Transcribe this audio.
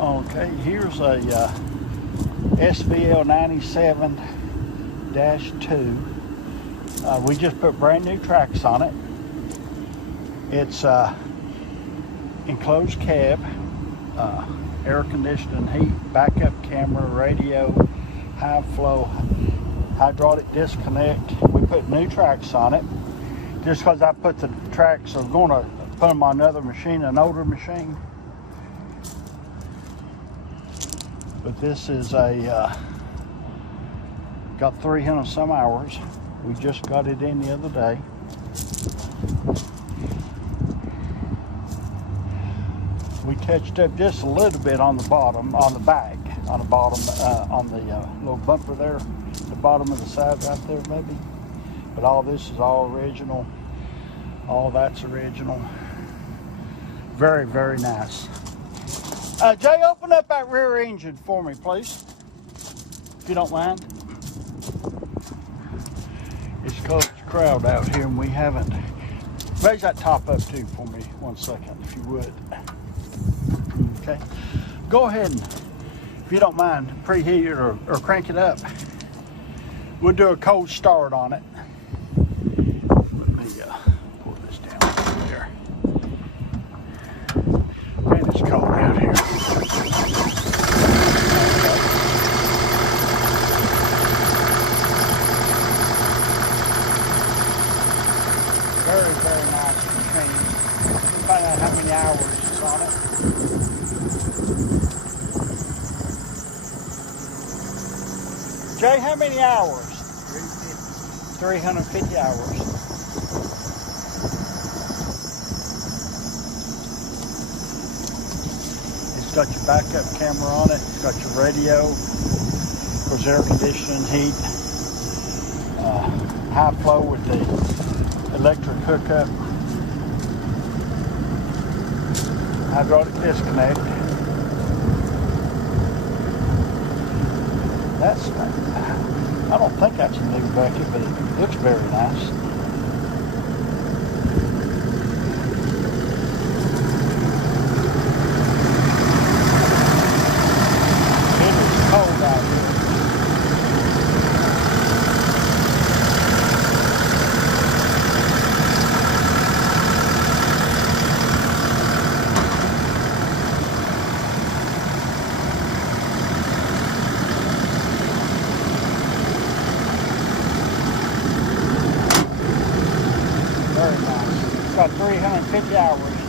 Okay, here's a SVL97-2. We just put brand new tracks on it. It's enclosed cab, air conditioning, heat, backup camera, radio, high flow, hydraulic disconnect. We put new tracks on it. Just because I put the tracks, I'm going to put them on another machine, an older machine. But this is a, got 300 some hours. We just got it in the other day. We touched up just a little bit on the bottom, on the back, on the bottom, on the little bumper there, the bottom of the side right there maybe. But all this is all original. All that's original. Very, very nice. Jay, open up that rear engine for me, please, if you don't mind. It's close to crowd out here, and we haven't. Raise that top up too for me, 1 second, if you would. Okay. Go ahead and, if you don't mind, preheat it or crank it up. We'll do a cold start on it. Let me pull this down there. Man, it's cold out here. Very, very nice machine. Find out how many hours is on it. Jay, how many hours? 350 hours. It's got your backup camera on it. It's got your radio. Of course, air conditioning, heat. High flow with the electric hookup. Hydraulic disconnect. That's, I don't think that's a new bucket, but it looks very nice. It is cold out here. Very nice. It's got 350 hours.